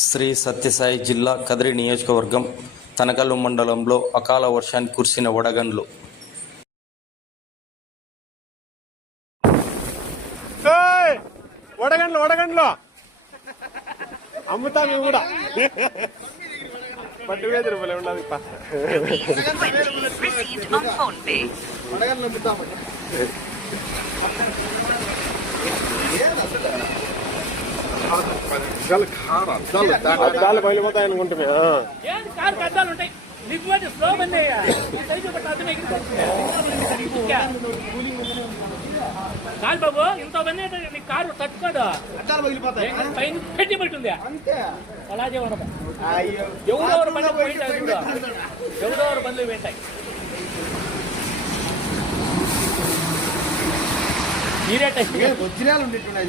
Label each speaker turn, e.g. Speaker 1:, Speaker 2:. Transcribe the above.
Speaker 1: శ్రీ సత్యసాయి జిల్లా కదిరి నియోజకవర్గం తనకల్లు మండలంలో అకాల వర్షానికి కురిసిన వడగండ్లు!
Speaker 2: వడగండ్లు వడగండ్లు! అమ్ముతా మేము కూడా. పట్టు వేది రూపాయలు ఉండదు అద్దాలు పగిలిపోతాయి అనుకుంటున్నా
Speaker 3: అద్దాలు ఉంటాయి? వాటి స్లో అయ్యా. కాదు బాబు ఇంత అయితే నీ కారు తట్టుకోదు. ఏం కాదు, పైన పెట్టి పెట్టుందా అలాగే ఉండదు ఎవరెవరు బండి పోయింటాయి చూడు. ఎవరెవరు బండ్లు పోయింటాయి మీరే టైం.
Speaker 4: వజ్రాలు ఉండేట్టున్నాయి